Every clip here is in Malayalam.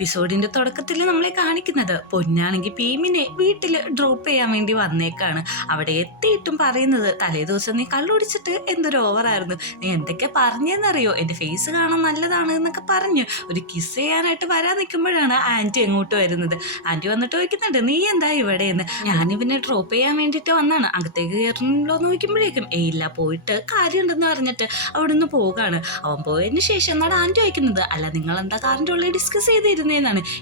എപ്പിസോഡിന്റെ തുടക്കത്തിൽ നമ്മളെ കാണിക്കുന്നത് പൊന്നാണെങ്കിൽ ഭീമിനെ വീട്ടിൽ ഡ്രോപ്പ് ചെയ്യാൻ വേണ്ടി വന്നേക്കാണ്. അവിടെ എത്തിയിട്ടും പറയുന്നത് തലേ ദിവസം നീ കള്ളുടിച്ചിട്ട് എന്തൊരു ഓവറായിരുന്നു, നീ എന്തൊക്കെ പറഞ്ഞെന്നറിയോ, എൻ്റെ ഫേസ് കാണാൻ നല്ലതാണ് എന്നൊക്കെ പറഞ്ഞു ഒരു കിസ് ചെയ്യാനായിട്ട് വരാൻ നിൽക്കുമ്പോഴാണ് ആൻറ്റി എങ്ങോട്ട് വരുന്നത്. ആൻറ്റി വന്നിട്ട് ചോദിക്കുന്നുണ്ട് നീ എന്താ ഇവിടെയെന്ന്. ഞാനിവനെ ഡ്രോപ്പ് ചെയ്യാൻ വേണ്ടിയിട്ട് വന്നാണ്, അകത്തേക്ക് കയറണല്ലോ എന്ന് നോക്കുമ്പോഴേക്കും ഇല്ല പോയിട്ട് കാര്യമുണ്ടെന്ന് പറഞ്ഞിട്ട് അവിടെ നിന്ന് പോകാണ്. അവൻ പോയതിന് ശേഷം എന്നാണ് ആൻറ്റി ചോദിക്കുന്നത് അല്ല നിങ്ങൾ എന്താ കാറിൻ്റെ ഉള്ളിൽ ഡിസ്കസ് ചെയ്തിരുന്നതെന്നാണ്.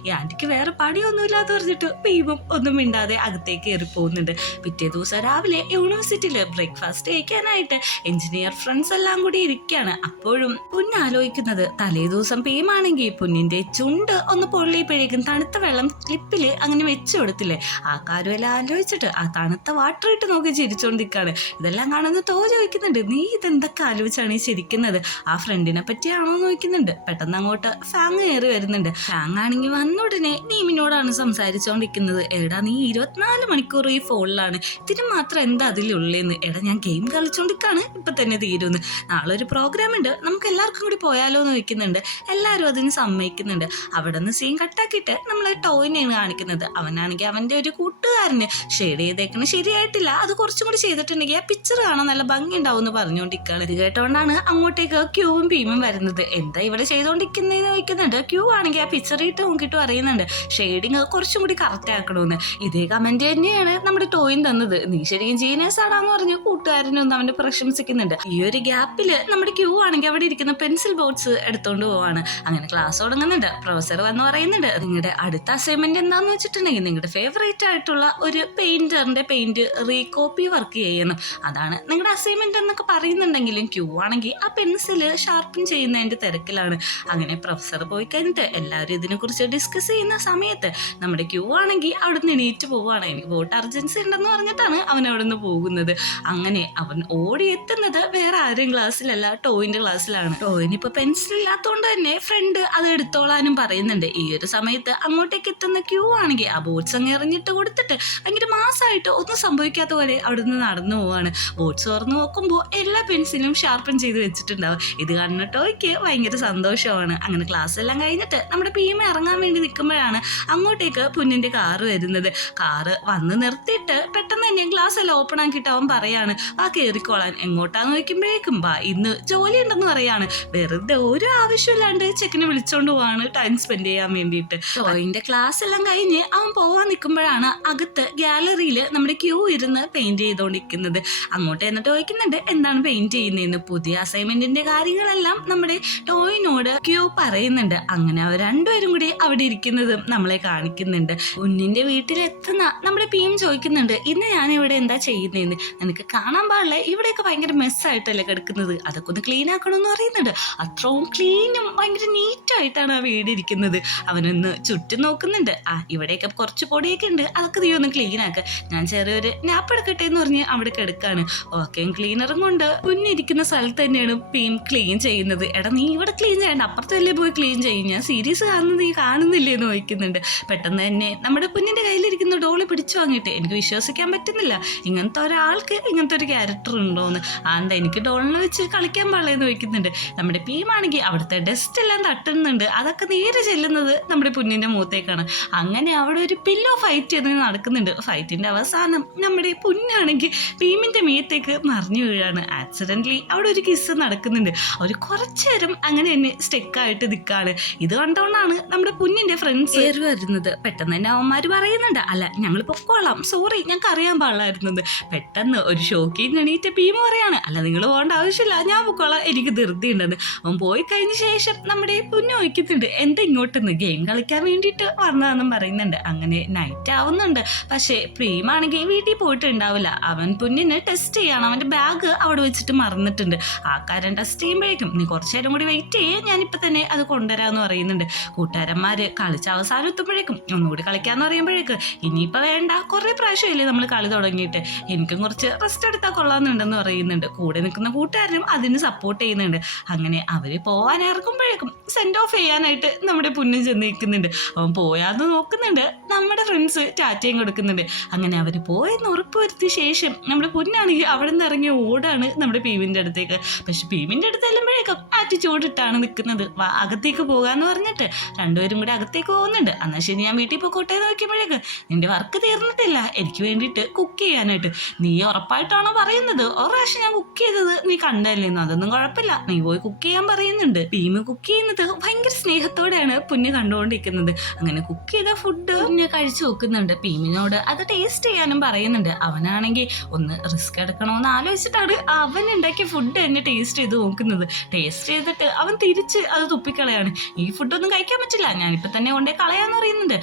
ഈ ആൻറ്റിക്ക് വേറെ പണിയൊന്നുമില്ലാന്ന് പറഞ്ഞിട്ട് ഭീമം ഒന്നും മിണ്ടാതെ അകത്തേക്ക് കയറി പോകുന്നുണ്ട്. പിറ്റേ ദിവസം രാവിലെ യൂണിവേഴ്സിറ്റിയിൽ ബ്രേക്ക്ഫാസ്റ്റ് കഴിക്കാനായിട്ട് എഞ്ചിനീയർ ഫ്രണ്ട്സ് എല്ലാം കൂടി ഇരിക്കുകയാണ്. അപ്പോഴും പൊന്നാലോചിക്കുന്നത് തലേ ദിവസം ഭീമാണെങ്കിൽ പൊന്നിന്റെ ചുണ്ട് ഒന്ന് പൊള്ളിയപ്പോഴേക്കും തണുത്ത വെള്ളം ലിപ്പിൽ അങ്ങനെ വെച്ചു കൊടുത്തില്ലേ, ആ കാര്യമെല്ലാം ആലോചിച്ചിട്ട് ആ തണുത്ത വാട്ടർ ഇട്ട് നോക്കി ചിരിച്ചോണ്ടിരിക്കുകയാണ്. ഇതെല്ലാം കാണുന്ന ചോദിക്കുന്നുണ്ട് നീ ഇതെന്തൊക്കെ ആലോചിച്ചാണ് ഈ ചിരിക്കുന്നത്, ആ ഫ്രണ്ടിനെ പറ്റിയാണോ നോക്കുന്നുണ്ട്. പെട്ടെന്ന് അങ്ങോട്ട് ഫാങ് കയറി വരുന്നുണ്ട്. ഫാങ് ആണെങ്കിൽ വന്ന ഉടനെ നീമിനോടാണ് സംസാരിച്ചോണ്ടിരിക്കുന്നത്. എടാ നീ 24 മണിക്കൂർ ഈ ഫോണിലാണ്, ഇതിന് മാത്രം എന്താ അതിലുള്ളേന്ന്. എടാ ഞാൻ ഗെയിം കളിച്ചോണ്ടിരിക്കാണ്, ഇപ്പൊ തന്നെ തീരുന്നു, നാളെ ഒരു പ്രോഗ്രാം ഉണ്ട്, നമുക്ക് എല്ലാവർക്കും കൂടി പോയാലോ എന്ന് ചോദിക്കുന്നുണ്ട്. എല്ലാവരും അതിന് സമ്മതിക്കുന്നുണ്ട്. അവിടെ നിന്ന് സീൻ കട്ടാക്കിയിട്ട് നമ്മളെ ടോയിനെയാണ് കാണിക്കുന്നത്. അവനാണെങ്കിൽ അവന്റെ ഒരു കൂട്ടുകാരന് ഷെയ്ഡ് ചെയ്തേക്കണ ശരിയായിട്ടില്ല, അത് കുറച്ചും കൂടി ചെയ്തിട്ടുണ്ടെങ്കിൽ ആ പിക്ചർ കാണാൻ നല്ല ഭംഗി ഉണ്ടാവും എന്ന് പറഞ്ഞുകൊണ്ടിരിക്കുകയാണ്. ഇത് കേട്ടോണ്ടാണ് അങ്ങോട്ടേക്ക് ക്യൂവും ഭീമും വരുന്നത്. എന്താ ഇവിടെ ചെയ്തോണ്ടിരിക്കുന്നതെന്ന് ചോദിക്കുന്നുണ്ട്. ക്യൂ ആണെങ്കിൽ ആ പിക്ചർ ഇട്ട് നോക്കിയിട്ട് പറയുന്നുണ്ട് ഷെയ്ഡിങ് കുറച്ചും കൂടി കറക്റ്റ് ആക്കണമെന്ന്. ഇതേ കമന്റ് തന്നെയാണ് നമ്മുടെ ടോയിൻ തന്നത്. നീ ശരിക്കും ജീനിയസ് ആടാന്ന് പറഞ്ഞു കൂട്ടുകാരനൊന്നും അവന്റെ പ്രശംസിക്കുന്നുണ്ട്. ഈ ഒരു ഗ്യാപ്പിൽ നമ്മുടെ ക്യൂ ആണെങ്കിൽ അവിടെ ഇരിക്കുന്ന പെൻസിൽ ബോർഡ്സ് എടുത്തോണ്ട് പോവാണ്. അങ്ങനെ ക്ലാസ് തുടങ്ങുന്നുണ്ട്. പ്രൊഫസർ വന്ന് പറയുന്നുണ്ട് നിങ്ങളുടെ അടുത്ത അസൈൻമെന്റ് എന്താന്ന് വെച്ചിട്ടുണ്ടെങ്കിൽ നിങ്ങളുടെ ഫേവറേറ്റ് ആയിട്ടുള്ള ഒരു പെയിന്ററിന്റെ പെയിന്റ് റീകോപ്പി വർക്ക് ചെയ്യണം, അതാണ് നിങ്ങളുടെ അസൈൻമെന്റ് എന്നൊക്കെ പറയുന്നുണ്ടെങ്കിലും ക്യൂ ആണെങ്കിൽ ആ പെൻസില് ഷാർപ്പൻ ചെയ്യുന്നതിന്റെ തിരക്കിലാണ്. അങ്ങനെ പ്രൊഫസർ പോയി കഴിഞ്ഞിട്ട് എല്ലാവരും ഇതിനെക്കുറിച്ച് ഡിസ്കസ് ചെയ്യുന്ന സമയത്ത് നമ്മുടെ ക്യൂ ആണെങ്കിൽ അവിടെ നിന്ന് എണീറ്റ് പോവുകയാണ്. എനിക്ക് വോട്ട് അർജൻസി ഉണ്ടെന്ന് പറഞ്ഞിട്ടാണ് അവൻ അവിടെ നിന്ന് പോകുന്നത്. അങ്ങനെ അവൻ ഓടി എത്തുന്നത് വേറെ ആരും ക്ലാസ്സിലല്ല, ടോയിന്റെ ക്ലാസ്സിലാണ്. ടോയിന് ഇപ്പൊ പെൻസിൽ ഇല്ലാത്തതുകൊണ്ട് തന്നെ ഫ്രണ്ട് അത് എടുത്തോളാനും പറയുന്നുണ്ട്. ഈ ഒരു സമയത്ത് അങ്ങോട്ടേക്ക് എത്തുന്ന ക്യൂ ആണെങ്കിൽ ആ ബോട്ട്സ് അങ്ങ് എറിഞ്ഞിട്ട് കൊടുത്തിട്ട് ഭയങ്കര മാസമായിട്ട് ഒന്നും സംഭവിക്കാത്ത പോലെ അവിടെ നിന്ന് നടന്നു പോവാണ്. ബോട്ട്സ് തുറന്നു നോക്കുമ്പോൾ എല്ലാ പെൻസിലും ഷാർപ്പൻ ചെയ്ത് വെച്ചിട്ടുണ്ടാവും. ഇത് കാണുന്ന ടോയ്ക്ക് ഭയങ്കര സന്തോഷമാണ്. അങ്ങനെ ക്ലാസ് എല്ലാം കഴിഞ്ഞിട്ട് നമ്മുടെ ഭീമ ഇറങ്ങാൻ വേണ്ടി നിൽക്കുമ്പോഴാണ് അങ്ങോട്ടേക്ക് പൊന്നിന്റെ കാറ് വരുന്നത്. കാറ് വന്ന് നിർത്തിയിട്ട് പെട്ടെന്ന് തന്നെ ഗ്ലാസ് എല്ലാം ഓപ്പൺ ആക്കിയിട്ട് അവൻ പറയാണ് ആ കയറിക്കോളാൻ. എങ്ങോട്ടാന്ന് നോക്കുമ്പോഴേക്കും ഇന്ന് ജോലി ഉണ്ടെന്ന് പറയാണ്. വെറുതെ ഒരു ആവശ്യമില്ലാണ്ട് ചെക്കനെ വിളിച്ചോണ്ട് പോവാണ് ടൈം സ്പെൻഡ് ചെയ്യാൻ വേണ്ടിയിട്ട്. ടോയിന്റെ ക്ലാസ് എല്ലാം കഴിഞ്ഞ് അവൻ പോവാൻ നിൽക്കുമ്പോഴാണ് അകത്ത് ഗാലറിയിൽ നമ്മുടെ ക്യൂ ഇരുന്ന് പെയിന്റ് ചെയ്തോണ്ടിരിക്കുന്നത്. അങ്ങോട്ട് എന്നിട്ട് ചോദിക്കുന്നുണ്ട് എന്താണ് പെയിന്റ് ചെയ്യുന്നതെന്ന്. പുതിയ അസൈൻമെന്റിന്റെ കാര്യങ്ങളെല്ലാം നമ്മുടെ ടോയിനോട് ക്യൂ പറയുന്നുണ്ട്. അങ്ങനെ അവർ രണ്ടുപേരും കൂടി അവിടെ ഇരിക്കുന്നതും നമ്മളെ കാണിക്കുന്നുണ്ട്. ഉന്നിന്റെ വീട്ടിലെത്തുന്ന നമ്മുടെ ഭീം ചോദിക്കുന്നുണ്ട് ഇന്ന് ഞാൻ ഇവിടെ എന്താ ചെയ്യുന്നതെന്ന്. നിനക്ക് കാണാൻ പാടില്ല, ഇവിടെയൊക്കെ ഭയങ്കര മെസ്സായിട്ടല്ലേ കിടക്കുന്നത്, അതൊക്കെ ഒന്ന് ക്ലീൻ ആക്കണമെന്ന് പറയുന്നുണ്ട്. അത്രയും ക്ലീനും ഭയങ്കര നീറ്റായിട്ടാണ് ആ വീട് ഇരിക്കുന്നത്. അവനൊന്ന് ചുറ്റും നോക്കുന്നുണ്ട്. ഇവിടെയൊക്കെ കുറച്ച് പൊടിയൊക്കെ ഉണ്ട്, അതൊക്കെ നീ ഒന്ന് ക്ലീൻ ആക്കുക, ഞാൻ ചെറിയൊരു നാപ്പ് എടുക്കട്ടെ എന്ന് പറഞ്ഞ് അവിടെ കിടക്കാണ്. ഓക്കെയും ക്ലീനറും കൊണ്ട് മുന്നിരിക്കുന്ന സ്ഥലത്ത് തന്നെയാണ് ഭീം ക്ലീൻ ചെയ്യുന്നത്. എടാ നീ ഇവിടെ ക്ലീൻ ചെയ്യണ്ട, അപ്പുറത്ത് വലിയ പോയി ക്ലീൻ ചെയ്യും, ഞാൻ സീരീസ് കാണുന്നത് നീ കാണുന്നില്ലേ എന്ന് ചോദിക്കുന്നുണ്ട്. പെട്ടെന്ന് തന്നെ നമ്മുടെ കുഞ്ഞിന്റെ കയ്യിലിരിക്കുന്ന ഡോളി പിടിച്ചു വാങ്ങിയിട്ട് എനിക്ക് വിശ്വസിക്കാൻ പറ്റുന്നില്ല ഇങ്ങനത്തെ ഒരാൾക്ക് ഇങ്ങനത്തെ ഒരു ക്യാരക്ടർ ഉണ്ടോന്ന്. എന്താ എനിക്ക് ഡോളിനെ വെച്ച് കളിക്കാൻ പാടില്ലെന്ന് ചോദിക്കുന്നുണ്ട്. നമ്മുടെ ഭീമാണെങ്കിൽ അവിടുത്തെ ഡസ്റ്റ് എല്ലാം തട്ടുന്നുണ്ട്, അതൊക്കെ നേരെ ചെല്ലുന്നത് നമ്മുടെ പുന്നിന്റെ മുഖത്തേക്കാണ്. അങ്ങനെ അവിടെ ഒരു പില്ലോ ഫൈറ്റ് ചെയ്ത് നടക്കുന്നുണ്ട്. ഫൈറ്റിന്റെ അവസാനം നമ്മുടെ പുന്നാണെങ്കിൽ ഭീമിന്റെ മീത്തേക്ക് മറിഞ്ഞു വീഴാണ്. ആക്സിഡന്റലി അവിടെ ഒരു കിസ് നടക്കുന്നുണ്ട്. അവർ കുറച്ചു നേരം അങ്ങനെ തന്നെ സ്റ്റെക്കായിട്ട് നിൽക്കാണ്. ഇത് കണ്ടോണ്ടാണ് നമ്മുടെ കുഞ്ഞിന്റെ ഫ്രണ്ട്സ് വരുന്നത്. പെട്ടെന്ന് തന്നെ അവന്മാര് പറയുന്നുണ്ട് അല്ല ഞങ്ങൾ പൊക്കോളാം, സോറി ഞങ്ങൾക്ക് അറിയാൻ പാടില്ലായിരുന്നത്. പെട്ടെന്ന് ഒരു ഷോക്കിൽ എണീറ്റ് ഭീമ പറയാണ് അല്ല നിങ്ങൾ പോകേണ്ട ആവശ്യമില്ല, ഞാൻ പൊക്കോളാം, എനിക്ക് ധൃതി ഉണ്ടെന്ന്. അവൻ പോയി കഴിഞ്ഞ ശേഷം നമ്മുടെ പുന്നു ചോദിക്കുന്നുണ്ട് എന്താ ഇങ്ങോട്ടെന്ന്, ഗെയിം കളിക്കാൻ വേണ്ടിയിട്ട് വന്നതെന്നും പറയുന്നുണ്ട്. അങ്ങനെ നൈറ്റ് ആവുന്നുണ്ട്. പക്ഷേ ഭീമാണെങ്കിൽ വീട്ടിൽ പോയിട്ടുണ്ടാവില്ല. അവൻ പുന്നിന് ടെസ്റ്റ് ചെയ്യണം, അവന്റെ ബാഗ് അവിടെ വെച്ചിട്ട് മറന്നിട്ടുണ്ട്. ആ കാര്യം ടെസ്റ്റ് ചെയ്യുമ്പോഴേക്കും നീ കുറച്ചു നേരം കൂടി വെയിറ്റ് ചെയ്യേ, ഞാനിപ്പോൾ തന്നെ അത് കൊണ്ടുവരാമെന്ന് പറയുന്നുണ്ട്. കൂട്ടുകാരന്മാർ കളിച്ച് അവസാനം എത്തുമ്പോഴേക്കും ഒന്നുകൂടി കളിക്കാമെന്ന് പറയുമ്പോഴേക്ക് ഇനിയിപ്പോൾ വേണ്ട, കുറേ പ്രാവശ്യമില്ലേ നമ്മൾ കളി തുടങ്ങിയിട്ട്, എനിക്കും കുറച്ച് റെസ്റ്റ് എടുത്താൽ കൊള്ളാമെന്നുണ്ടെന്ന് പറയുന്നുണ്ട്. കൂടെ നിൽക്കുന്ന കൂട്ടുകാരനും അതിന് സപ്പോർട്ട് ചെയ്യുന്നുണ്ട്. അങ്ങനെ അവർ പോകാൻ ഇറങ്ങുമ്പോഴേക്കും സെൻഡ് ഓഫ് ചെയ്യാനായിട്ട് നമ്മുടെ പുണ്യം ചെന്ന് നിൽക്കുന്നുണ്ട്. അവൻ പോയാന്ന് നോക്കുന്നുണ്ട്. നമ്മുടെ ഫ്രണ്ട്സ് ടാറ്റയും കൊടുക്കുന്നുണ്ട്. അങ്ങനെ അവർ പോയെന്ന് ഉറപ്പുവരുത്തിയ ശേഷം നമ്മുടെ പുന്നാണെങ്കിൽ അവിടെ നിന്ന് ഇറങ്ങി ഓടാണ് നമ്മുടെ ഭീമിൻ്റെ അടുത്തേക്ക്. പക്ഷെ ഭീമിൻ്റെ അടുത്ത് ചെല്ലുമ്പോഴേക്കും ആറ്റിറ്റ്യൂഡ് ഇട്ടാണ് നിൽക്കുന്നത്. അകത്തേക്ക് പോകാന്ന് പറഞ്ഞിട്ട് രണ്ടുപേരും കൂടി അകത്തേക്ക് പോകുന്നുണ്ട്. എന്നാൽ ശരി ഞാൻ വീട്ടിൽ പോയിക്കോട്ടെ എന്ന് നോക്കുമ്പോഴേക്ക് നിന്റെ വർക്ക് തീർന്നിട്ടില്ല, എനിക്ക് വേണ്ടിയിട്ട് കുക്ക് ചെയ്യാനായിട്ട്. നീ ഉറപ്പായിട്ടാണോ പറയുന്നത്? ഒരു പ്രാവശ്യം ഞാൻ കുക്ക് ചെയ്തത് നീ കണ്ടല്ലേന്ന്. അതൊന്നും കുഴപ്പമില്ല, നീ പോയി കുക്ക് ചെയ്യാൻ പറയുന്നുണ്ട്. ഭീമ കുക്ക് ചെയ്യുന്നത് ഭയങ്കര സ്നേഹത്തോടെയാണ് പുണ്യ കണ്ടുകൊണ്ടിരിക്കുന്നത്. അങ്ങനെ കുക്ക് ചെയ്ത ഫുഡ് പുണ്യ കഴിച്ചു നോക്കുന്നുണ്ട്. ഭീമിനോട് അത് ടേസ്റ്റ് ചെയ്യാനും പറയുന്നുണ്ട്. അവനാണെങ്കിൽ ഒന്ന് റിസ്ക് എടുക്കണമെന്ന് ആലോചിച്ചിട്ടാണ് അവൻ ഉണ്ടാക്കിയ ഫുഡ് തന്നെ ടേസ്റ്റ് ചെയ്ത് നോക്കുന്നത്. ടേസ്റ്റ് ചെയ്തിട്ട് അവൻ തിരിച്ച് അത് തുപ്പിക്കളയാണ്. ഈ ഫുഡൊന്നും കഴിക്കാൻ പറ്റില്ല, ഞാനിപ്പോൾ തന്നെ കൊണ്ടേ കളയാന്ന് പറയുന്നുണ്ട്.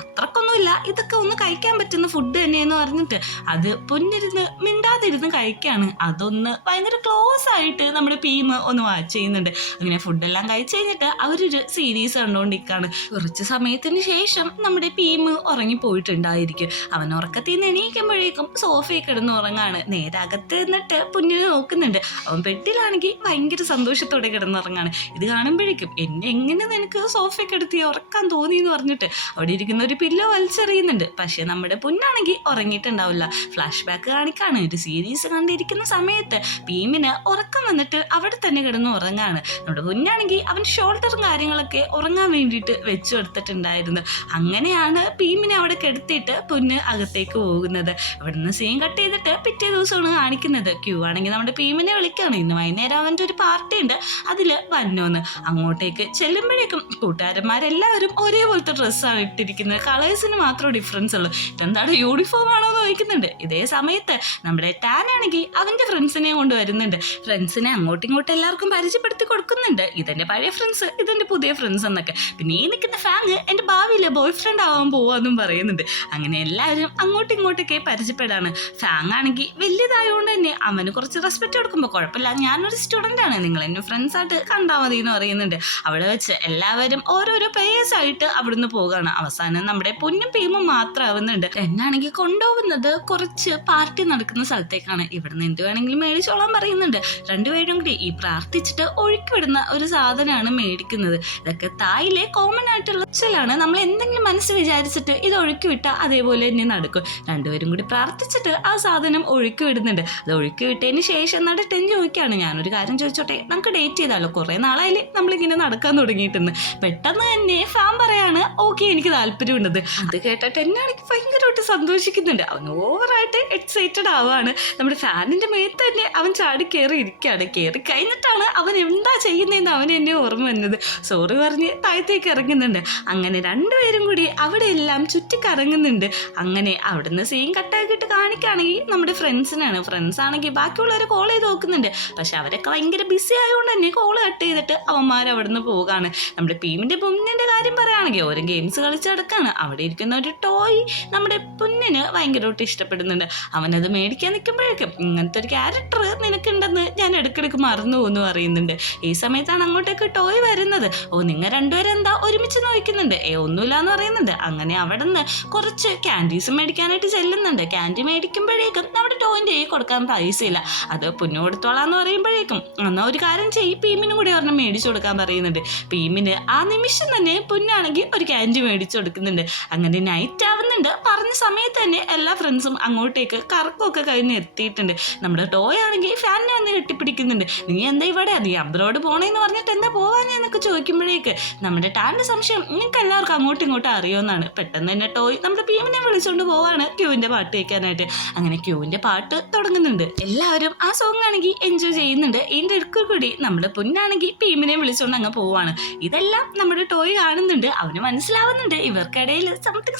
അത്രക്കൊന്നുമില്ല, ഇതൊക്കെ ഒന്ന് കഴിക്കാൻ പറ്റുന്ന ഫുഡ് തന്നെയെന്ന് പറഞ്ഞിട്ട് അത് പൊന്നിരുന്ന് മിണ്ടാതിരുന്ന് കഴിക്കാണ്. അതൊന്ന് ഭയങ്കര ക്ലോസ് ആയിട്ട് നമ്മുടെ ഭീമ ഒന്ന് വാച്ച് ചെയ്യുന്നുണ്ട്. അങ്ങനെ ഫുഡെല്ലാം കഴിച്ചു കഴിഞ്ഞിട്ട് അവരൊരു സീരീസ് കണ്ടുകൊണ്ടിരിക്കുകയാണ്. കുറച്ച് സമയത്തിന് ശേഷം നമ്മുടെ ഭീമ ഉറങ്ങിപ്പോയിട്ടുണ്ടായിരിക്കും. അവൻ ഉറക്കത്തിൽ നിന്ന് എണീക്കുമ്പോഴേക്കും സോഫയിൽ കിടന്ന് ഉറങ്ങാണ്. നേരെ അകത്ത് നിന്നിട്ട് പുന്നിനെ നോക്കുന്നുണ്ട്. അവൻ പെട്ടിലാണെങ്കിൽ ഭയങ്കര സന്തോഷത്തോടെ കിടന്നുറങ്ങാണ്. ഇത് കാണുമ്പോഴേക്കും എന്നെ എങ്ങനെ നിനക്ക് സോഫയിൽ കിടത്തി ഉറക്കാൻ തോന്നി എന്ന് പറഞ്ഞിട്ട് അവിടെ ഇരിക്കുന്ന ഒരു പില്ലോ വലിച്ചെറിയുന്നുണ്ട്. പക്ഷെ നമ്മുടെ പുന്നാണെങ്കിൽ ഉറങ്ങിയിട്ടുണ്ടാവില്ല. Flash back കാണിക്കാണ്. ഒരു സീരീസ് കണ്ടിരിക്കുന്ന സമയത്ത് ഭീമിന് ഉറക്കം വന്നിട്ട് അവിടെ തന്നെ കിടന്ന് ഉറങ്ങാണ്. നമ്മുടെ പുന്നാണെങ്കിൽ അവൻ ഷോൾഡറും കാര്യങ്ങളൊക്കെ ഉറങ്ങാൻ വേണ്ടിയിട്ട് വെച്ചു കൊടുത്തിട്ടുണ്ടായിരുന്നു. അങ്ങനെയാണ് ഭീമിനെ അവിടെ കിടത്തിയിട്ട് പുണ്ണ് അകത്തേക്ക് പോകുന്നത്. അവിടെ നിന്ന് സീൻ കട്ട് ചെയ്തിട്ട് പിറ്റേ ദിവസമാണ് കാണിക്കുന്നത്. ക്യൂ ആണെങ്കിൽ നമ്മുടെ ഭീമിനെ വിളിക്കുകയാണ്. ഇന്ന് വൈകുന്നേരം അവൻ്റെ ഒരു പാർട്ടി ഉണ്ട്, അതിൽ വന്നോന്ന്. അങ്ങോട്ടേക്ക് ചെല്ലുമ്പോഴേക്കും കൂട്ടുകാരന്മാരെല്ലാവരും ഒരേപോലത്തെ ഡ്രസ്സാണ് ഇട്ടിരിക്കുന്നത്. കളേഴ്സിന് മാത്രം ഡിഫറൻസ് ഉള്ളൂ. ഇതെന്താണ് യൂണിഫോം ആണോ എന്ന് ചോദിക്കുന്നുണ്ട്. ഇതേ സമയത്ത് നമ്മുടെ ടാൻ ആണെങ്കിൽ അവൻ്റെ ഫ്രണ്ട്സിനെ കൊണ്ടുവരുന്നുണ്ട്. ഫ്രണ്ട്സിനെ അങ്ങോട്ടും ഇങ്ങോട്ടും എല്ലാവർക്കും പരിചയപ്പെടുത്തി കൊടുക്കുന്നുണ്ട്. ഇതെൻ്റെ പഴയ ഫ്രണ്ട്സ്, ഇതെൻ്റെ പുതിയ ഫ്രണ്ട്സ് എന്നൊക്കെ. പിന്നെ ഈ നിൽക്കുന്ന ഫാങ് എൻ്റെ ഭാവിയിലെ ബോയ് ഫ്രണ്ട് ആവാൻ പോവാന്നും പറയുന്നുണ്ട്. അങ്ങനെ എല്ലാവരും അങ്ങോട്ടും ഇങ്ങോട്ടൊക്കെ പരിചയപ്പെടാണ്. ഫാങ് ആണെങ്കിൽ വലിയതായതുകൊണ്ട് തന്നെ അവന് കുറച്ച് റെസ്പെക്റ്റ് കൊടുക്കുമ്പോൾ കുഴപ്പമില്ല, ഞാനൊരു സ്റ്റുഡൻ്റ് ആണ്, നിങ്ങൾ എന്നെ ഫ്രണ്ട്സായിട്ട് കണ്ടാൽ മതി എന്ന് പറയുന്നുണ്ട്. അവിടെ വെച്ച് എല്ലാവരും ഓരോരോ പേഴ്സ് ആയിട്ട് അവിടുന്ന് പോവുകയാണ്. അവസാനം നമ്മുടെ പൊന്നും ഭീമും മാത്രമാവുന്നുണ്ട്. എന്നാണെങ്കിൽ കൊണ്ടുപോകുന്നത് കുറച്ച് പാർട്ടി നടക്കുന്ന സ്ഥലത്തേക്കാണ്. ഇവിടുന്ന് എന്ത് വേണമെങ്കിലും മേടിച്ചോളാൻ പറയുന്നുണ്ട്. രണ്ടുപേരും കൂടി ഈ പ്രാർത്ഥിച്ചിട്ട് ഒഴുക്കി വിടുന്ന ഒരു സാധനമാണ് മേടിക്കുന്നത്. ഇതൊക്കെ തായിലെ കോമൺ ആയിട്ടുള്ള ചിലാണ്. നമ്മൾ എന്തെങ്കിലും മനസ്സ് വിചാരിച്ചിട്ട് ഇത് ഒഴുക്കി വിട്ടാൽ അതേപോലെ തന്നെ നടക്കും. രണ്ടുപേരും കൂടി പ്രാർത്ഥിച്ചിട്ട് ആ സാധനം ഒഴുക്കി വിടുന്നുണ്ട്. അത് ഒഴുക്കി വിട്ടതിന് ശേഷം നടട്ടെന്ന് ചോദിക്കുകയാണ്. ഞാനൊരു കാര്യം ചോദിച്ചോട്ടെ, നമുക്ക് ഡേറ്റ് ചെയ്താലോ? കുറേ നാളായാലേ നമ്മളിങ്ങനെ നടക്കാൻ തുടങ്ങിയിട്ടെന്ന്. പെട്ടെന്ന് തന്നെ ഫാൻ പറയാണ് ഓക്കെ എനിക്ക് താല്പര്യമുണ്ടത്. അത് കേട്ടിട്ട് എന്നാണെങ്കിൽ ഭയങ്കരമായിട്ട് സന്തോഷിക്കുന്നുണ്ട്. അവൻ ഓവറായിട്ട് എക്സൈറ്റഡ് ആവാണ്. നമ്മുടെ ഫാനിൻ്റെ മേത്ത് തന്നെ അവൻ ചാടി കയറി ഇരിക്കുകയാണ്. കയറി കഴിഞ്ഞിട്ടാണ് അവൻ എന്താ ചെയ്യുന്നതെന്ന് അവൻ എന്നെ ഓർമ്മ വന്നത്. സോറി പറഞ്ഞ് താഴത്തേക്ക് ഇറങ്ങുന്നുണ്ട്. അങ്ങനെ രണ്ടുപേരും കൂടി അവിടെ എല്ലാം ചുറ്റിക്കറങ്ങുന്നുണ്ട്. അങ്ങനെ അവിടുന്ന് സീൻ കട്ടാക്കിയിട്ട് കാണിക്കുകയാണെങ്കിൽ നമ്മുടെ ഫ്രണ്ട്സിനാണ്. ഫ്രണ്ട്സ് ആണെങ്കിൽ ബാക്കിയുള്ളവർ കോൾ ചെയ്ത് നോക്കുന്നുണ്ട്. പക്ഷെ അവരൊക്കെ ഭയങ്കര ബിസി ആയതുകൊണ്ട് തന്നെ കോൾ കട്ട് ചെയ്തിട്ട് അവന്മാർ അവിടുന്ന് പോവുകയാണ്. നമ്മുടെ ഭീമിൻ്റെ പൊന്നിൻ്റെ കാര്യം പറയുകയാണെങ്കിൽ ഓരോ ഗെയിംസ് കളിച്ച് കിടക്കുകയാണ്. അവിടെ ഇരിക്കുന്ന ഒരു ടോയ് നമ്മുടെ പൊന്നിന് ഭയങ്കരമായിട്ട് ഇഷ്ടപ്പെടുന്നുണ്ട്. അവനത് മേടിക്കാൻ നിൽക്കുമ്പോഴേക്കും ഇങ്ങനത്തെ ഒരു ക്യാരക്ടർ നിനക്കുണ്ടെന്ന് ഞാൻ ഇടയ്ക്കിടയ്ക്ക് മറന്നു പോകുന്നു പറയുന്നുണ്ട്. ഈ സമയത്താണ് അങ്ങോട്ടേക്ക് ടോയ് വരുന്നത്. നിങ്ങൾ രണ്ടുപേരും എന്താ ഒരുമിച്ച് നോക്കുന്നുണ്ട്? ഒന്നുമില്ല എന്ന് പറയുന്നുണ്ട്. അങ്ങനെ അവിടെ നിന്ന് കുറച്ച് ക്യാൻഡീസ് മേടിക്കാനായിട്ട് ചെല്ലുന്നുണ്ട്. ക്യാൻഡി മേടിക്കുമ്പോഴേക്കും നമ്മുടെ ടോയിൻ്റെ കൊടുക്കാൻ പൈസയില്ല. അത് പൊന്നു കൊടുത്തോളാന്ന് പറയുമ്പോഴേക്കും എന്നാൽ ഒരു കാര്യം ചെയ്യും, ഭീമിനും കൂടി ഒരെണ്ണം മേടിച്ചു കൊടുക്കാൻ പറയുന്നുണ്ട്. ഭീമിന് ആ നിമിഷം തന്നെ പൊന്നാണെങ്കിൽ ഒരു ക്യാൻഡി മേടിച്ചു കൊടുക്കുന്നുണ്ട്. അങ്ങനെ നൈറ്റ് ആവുന്നുണ്ട്. പറഞ്ഞ സമയത്ത് തന്നെ എല്ലാ ഫ്രണ്ട്സും അങ്ങോട്ടേക്ക് കറക്കമൊക്കെ കഴിഞ്ഞ് എത്തിയിട്ടുണ്ട്. നമ്മുടെ ടോയ് ആണെങ്കിൽ ഫാനിനെ വന്ന് കെട്ടിപ്പിടിക്കുന്നുണ്ട്. നീ എന്താ ഇവിടെ, നീ അബ്രോഡ് പോണേന്ന് പറഞ്ഞിട്ട് എന്താ പോവാനെന്നൊക്കെ ചോദിക്കുമ്പോഴേക്ക് നമ്മുടെ ടാൻ്റെ സംശയം നിങ്ങൾക്ക് എല്ലാവർക്കും അങ്ങോട്ടും ഇങ്ങോട്ടും അറിയുമെന്നാണ്. പെട്ടെന്ന് തന്നെ ടോയ് നമ്മുടെ ഭീമിനെ വിളിച്ചുകൊണ്ട് പോവാണ് ക്യൂവിൻ്റെ പാട്ട് കേൾക്കാനായിട്ട്. അങ്ങനെ ക്യൂവിൻ്റെ പാട്ട് തുടങ്ങുന്നുണ്ട്. എല്ലാവരും ആ സോങ് ആണെങ്കിൽ എൻജോയ് ചെയ്യുന്നുണ്ട്. ഇതിൻ്റെ ഇടയ്ക്ക് കൂടി നമ്മുടെ പൊന്നാണെങ്കിൽ ഭീമിനെ വിളിച്ചുകൊണ്ട് അങ്ങ് പോവാണ്. ഇതെല്ലാം നമ്മുടെ ടോയ് കാണുന്നുണ്ട്. അവന് മനസ്സിലാവുന്നുണ്ട് ഇവർക്കിടയിൽ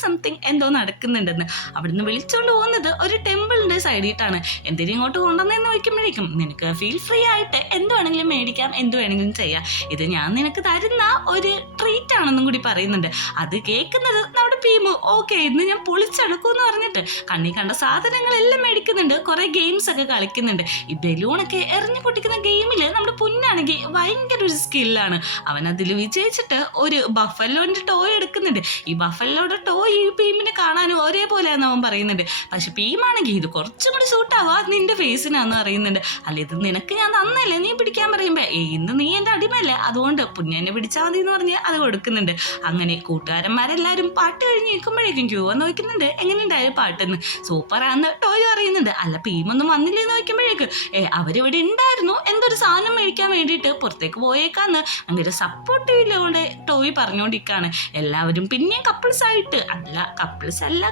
സംതിങ് എന്തോ നടക്കുന്നുണ്ടെന്ന്. അവിടുന്ന് വിളിച്ചുകൊണ്ട് പോകുന്നത് ഒരു ടെമ്പിളിൻ്റെ സൈഡിട്ടാണ്. എന്തിനും ഇങ്ങോട്ട് കൊണ്ടുവന്നെന്ന് ചോദിക്കുമ്പോഴേക്കും നിനക്ക് ഫീൽ ഫ്രീ ആയിട്ട് എന്ത് വേണമെങ്കിലും മേടിക്കാം, എന്ത് വേണമെങ്കിലും ചെയ്യാം, ഇത് ഞാൻ നിനക്ക് തരുന്ന ഒരു ട്രീറ്റ് ആണെന്നും കൂടി പറയുന്നുണ്ട്. അത് കേൾക്കുന്നത് നമ്മുടെ ഭീമു ഓക്കെ ഇന്ന് ഞാൻ പൊളിച്ചെടുക്കുമെന്ന് പറഞ്ഞിട്ട് കണ്ണി കണ്ട സാധനങ്ങളെല്ലാം മേടിക്കുന്നുണ്ട്. കുറേ ഗെയിംസ് ഒക്കെ കളിക്കുന്നുണ്ട്. ഈ ബലൂണൊക്കെ എറിഞ്ഞു പൊട്ടിക്കുന്ന ഗെയിമിൽ നമ്മുടെ പൊന്നാണെങ്കിൽ ഭയങ്കര ഒരു സ്കില്ലാണ്. അവൻ അതിൽ വിജയിച്ചിട്ട് ഒരു ബഫല്ലോൻ്റെ ടോയ് എടുക്കുന്നുണ്ട്. ഈ ബഫല്ലോയുടെ ടോയ് ഈ ഭീമിനെ കാണാനും ഒരേപോലെയാണെന്ന് അവൻ പറയുന്നുണ്ട്. പക്ഷെ ഭീമാണെങ്കിൽ ഇത് കുറച്ചും കൂടി സൂട്ടാവാ നിന്റെ ഫേസിനാന്ന് അറിയുന്നുണ്ട്. അല്ല ഇത് നിനക്ക് ഞാൻ തന്നല്ലേ നീ പിടിക്കാൻ പറയുമ്പോ ഇന്ന് നീ എൻ്റെ അടിമല്ലേ, അതുകൊണ്ട് പുണ്യനെ പിടിച്ചാൽ മതി എന്ന് പറഞ്ഞ് അത് കൊടുക്കുന്നുണ്ട്. അങ്ങനെ കൂട്ടുകാരന്മാരെല്ലാവരും പാട്ട് കഴിഞ്ഞ് നിൽക്കുമ്പോഴേക്കും ക്യൂ വന്ന് നോക്കുന്നുണ്ട് എങ്ങനെയുണ്ടായാലും പാട്ടെന്ന്. സൂപ്പറാന്ന് ടോയ് അറിയുന്നുണ്ട്. അല്ല ഭീമൊന്നും വന്നില്ലെന്ന് നോക്കുമ്പോഴേക്ക് അവരിവിടെ ഉണ്ടായിരുന്നു, എന്തൊരു സാധനം മേടിക്കാൻ വേണ്ടിയിട്ട് പുറത്തേക്ക് പോയേക്കാന്ന് ഭയങ്കര സപ്പോർട്ടീവിലോടെ ടോയ് പറഞ്ഞുകൊണ്ടിരിക്കുകയാണ്. എല്ലാവരും പിന്നെയും കപ്പിൾസ് ആയിട്ട്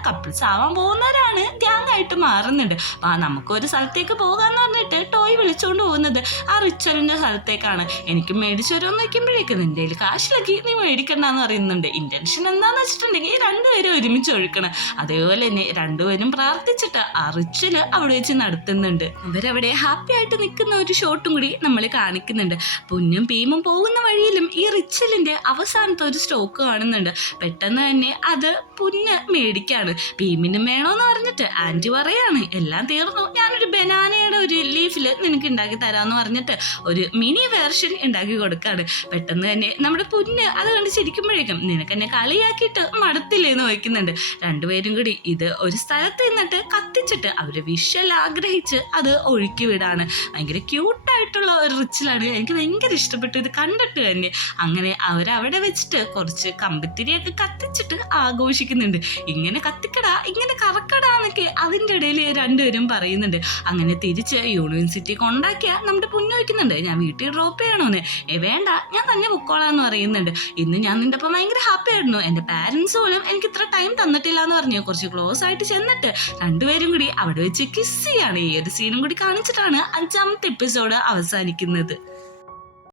കപ്പിൾസ് ആവാൻ പോകുന്നവരാണ് ഗ്യാങ് ആയിട്ട് മാറുന്നുണ്ട്. അപ്പൊ നമുക്കൊരു സ്ഥലത്തേക്ക് പോകാന്ന് പറഞ്ഞിട്ട് ടോയ് വിളിച്ചുകൊണ്ട് പോകുന്നത് ആ റിച്ചലിന്റെ സ്ഥലത്തേക്കാണ്. എനിക്ക് മേടിച്ചു വരുമെന്ന് വെക്കുമ്പോഴേക്ക് നിന്റെ കയ്യിൽ കാശിലാക്കി നീ മേടിക്കണ്ടെന്ന് പറയുന്നുണ്ട്. ഇന്റൻഷൻ എന്താന്ന് വെച്ചിട്ടുണ്ടെങ്കിൽ രണ്ടുപേരും ഒരുമിച്ച് ഒഴുക്കണം. അതേപോലെ തന്നെ രണ്ടുപേരും പ്രാർത്ഥിച്ചിട്ട് ആ റിച്ചല് അവിടെ വെച്ച് നടത്തുന്നുണ്ട്. അവരവിടെ ഹാപ്പി ആയിട്ട് നിൽക്കുന്ന ഒരു ഷോട്ടും കൂടി നമ്മൾ കാണിക്കുന്നുണ്ട്. പൊന്നും ഭീമും പോകുന്ന വഴിയിലും ഈ റിച്ചലിന്റെ അവസാനത്തെ ഒരു സ്റ്റോക്ക് കാണുന്നുണ്ട്. പെട്ടെന്ന് തന്നെ അത് പൊന്ന് മേടിക്കാണ്. ഭീമിനും വേണോന്ന് പറഞ്ഞിട്ട് ആന്റി പറയാണ് എല്ലാം തീർന്നു, ഞാനൊരു ബനാനയുടെ ഒരു ലീഫില് നിനക്ക് ഉണ്ടാക്കി തരാമെന്ന് പറഞ്ഞിട്ട് ഒരു മിനി വേർഷൻ ഉണ്ടാക്കി കൊടുക്കാണ്. പെട്ടെന്ന് തന്നെ നമ്മുടെ പൊന്ന് അത് കണ്ട് ചിരിക്കുമ്പോഴേക്കും നിനക്ക് എന്നെ കളിയാക്കിയിട്ട് മടത്തില്ലേന്ന് വയ്ക്കുന്നുണ്ട്. രണ്ടുപേരും കൂടി ഇത് ഒരു സ്ഥലത്ത് നിന്നിട്ട് കത്തിച്ചിട്ട് അവര് വിഷ്വൽ ആഗ്രഹിച്ച് അത് ഒഴുക്കി വിടാണ്. ഭയങ്കര ക്യൂട്ടായിട്ടുള്ള ഒരു റിച്ചിലാണ്. എനിക്ക് ഭയങ്കര ഇഷ്ടപ്പെട്ടു ഇത് കണ്ടിട്ട് തന്നെ. അങ്ങനെ അവരവിടെ വെച്ചിട്ട് കുറച്ച് കമ്പിത്തിരിയൊക്കെ കത്തിച്ചിട്ട് ആഘോഷിക്കുന്നുണ്ട്. ഇങ്ങനെ കത്തിക്കടാ ഇങ്ങനെ കറക്കടാ എന്നൊക്കെ അതിൻ്റെ ഇടയിൽ രണ്ടുപേരും പറയുന്നുണ്ട്. അങ്ങനെ തിരിച്ച് യൂണിവേഴ്സിറ്റി കൊണ്ടാക്കിയ നമ്മുടെ പൊന്നു വയ്ക്കുന്നുണ്ട് ഞാൻ വീട്ടിൽ ഡ്രോപ്പ് ചെയ്യണോന്ന്. വേണ്ട ഞാൻ തന്നെ പൊക്കോളാന്ന് പറയുന്നുണ്ട്. ഇന്ന് ഞാൻ നിന്റെ ഒപ്പം ഭയങ്കര ഹാപ്പി ആയിരുന്നു, എൻ്റെ പാരൻസ് പോലും എനിക്ക് ഇത്ര ടൈം തന്നിട്ടില്ല എന്ന് പറഞ്ഞു കുറച്ച് ക്ലോസ് ആയിട്ട് ചെന്നിട്ട് രണ്ടുപേരും കൂടി അവിടെ വെച്ച് കിസ് ചെയ്യാണ്. ഈ ഒരു സീനും കൂടി കാണിച്ചിട്ടാണ് 5ാമത്തെ എപ്പിസോഡ് അവസാനിക്കുന്നത്.